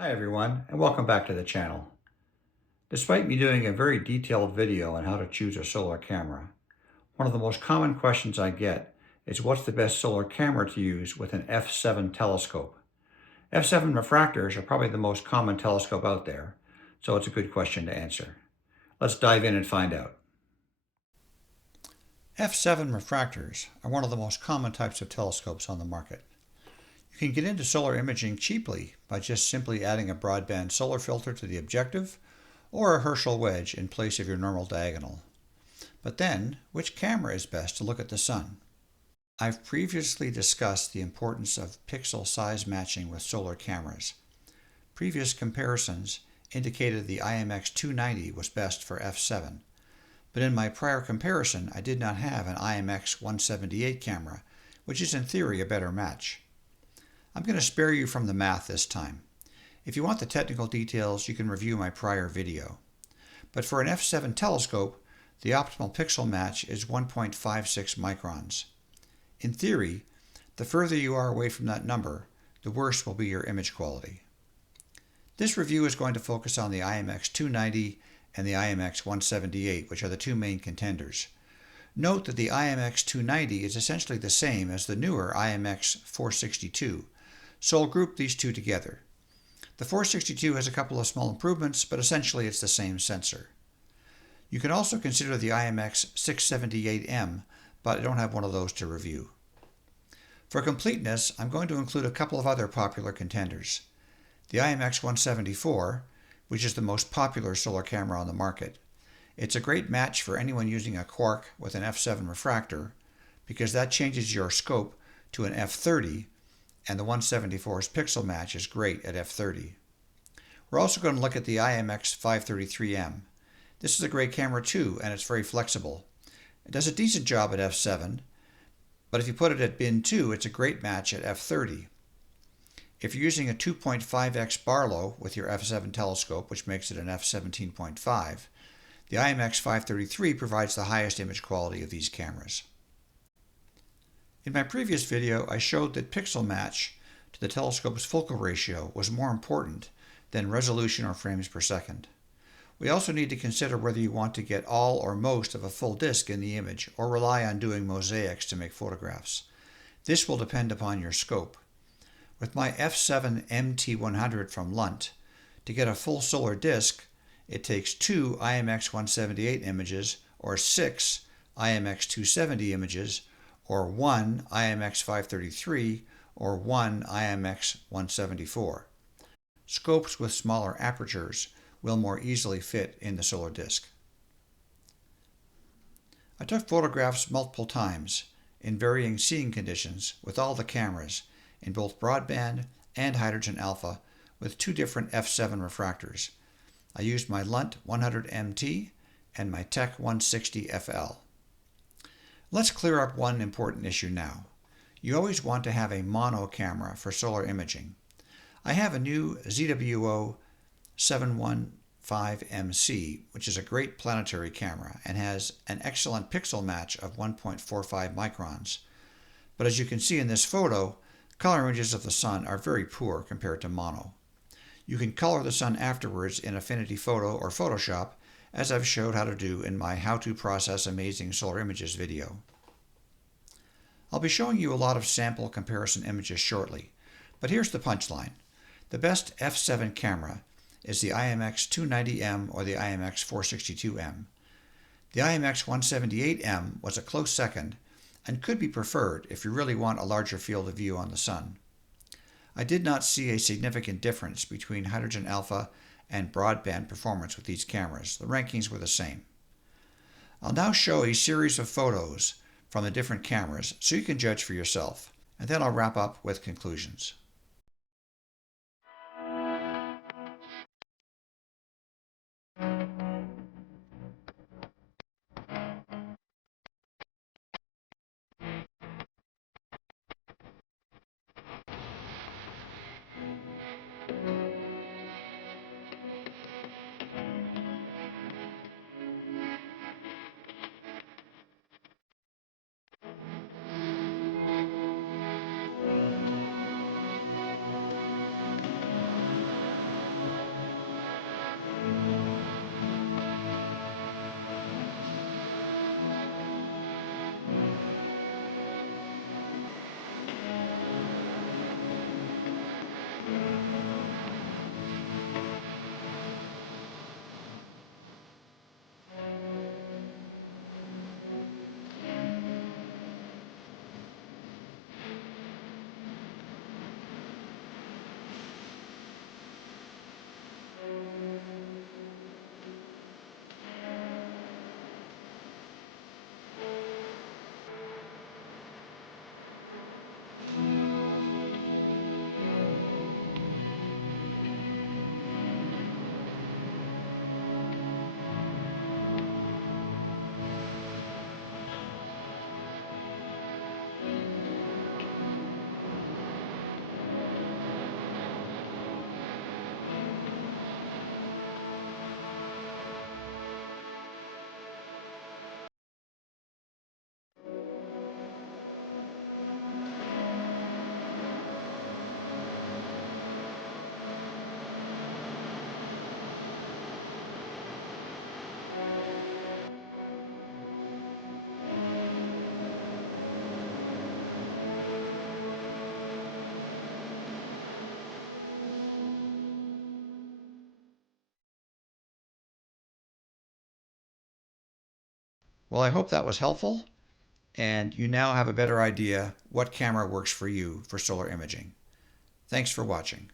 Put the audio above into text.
Hi everyone, and welcome back to the channel. Despite me doing a very detailed video on how to choose a solar camera, one of the most common questions I get is what's the best solar camera to use with an f7 telescope. F7 refractors are probably the most common telescope out there, so it's a good question to answer. Let's dive in and find out. F7 refractors are one of the most common types of telescopes on the market. You can get into solar imaging cheaply by just simply adding a broadband solar filter to the objective or a Herschel wedge in place of your normal diagonal. But then, which camera is best to look at the sun? I've previously discussed the importance of pixel size matching with solar cameras. Previous comparisons indicated the IMX290 was best for f7, but in my prior comparison I did not have an IMX178 camera, which is in theory a better match. I'm going to spare you from the math this time. If you want the technical details, you can review my prior video. But for an f7 telescope, the optimal pixel match is 1.56 microns. In theory, the further you are away from that number, the worse will be your image quality. This review is going to focus on the IMX290 and the IMX178, which are the two main contenders. Note that the IMX290 is essentially the same as the newer IMX462, so I'll group these two together. The 462 has a couple of small improvements, but essentially it's the same sensor. You can also consider the IMX678M, but I don't have one of those to review. For completeness, I'm going to include a couple of other popular contenders. The IMX174, which is the most popular solar camera on the market. It's a great match for anyone using a Quark with an f7 refractor, because that changes your scope to an f30, and the 174's pixel match is great at f30. We're also going to look at the IMX533M. This is a great camera too, and it's very flexible. It does a decent job at f7, but if you put it at bin 2, it's a great match at f30. If you're using a 2.5x barlow with your f7 telescope, which makes it an f17.5, the IMX533 provides the highest image quality of these cameras. In my previous video, I showed that pixel match to the telescope's focal ratio was more important than resolution or frames per second. We also need to consider whether you want to get all or most of a full disk in the image or rely on doing mosaics to make photographs. This will depend upon your scope. With my f7 MT100 from Lunt, to get a full solar disk, it takes 2 IMX178 images or 6 IMX270 images or 1 IMX533 or 1 IMX174. Scopes with smaller apertures will more easily fit in the solar disk. I took photographs multiple times in varying seeing conditions with all the cameras in both broadband and hydrogen alpha with two different f7 refractors. I used my Lunt 100MT and my Tech 160FL. Let's clear up one important issue now. You always want to have a mono camera for solar imaging. I have a new ZWO 715MC, which is a great planetary camera and has an excellent pixel match of 1.45 microns. But as you can see in this photo, color images of the sun are very poor compared to mono. You can color the sun afterwards in Affinity Photo or Photoshop, as I've showed how to do in my How to Process Amazing Solar Images video. I'll be showing you a lot of sample comparison images shortly, but here's the punchline. The best f7 camera is the IMX290M or the IMX462M. The IMX178M was a close second and could be preferred if you really want a larger field of view on the sun. I did not see a significant difference between hydrogen alpha and broadband performance with these cameras. The rankings were the same. I'll now show a series of photos from the different cameras so you can judge for yourself, and then I'll wrap up with conclusions. Well, I hope that was helpful, and you now have a better idea what camera works for you for solar imaging. Thanks for watching.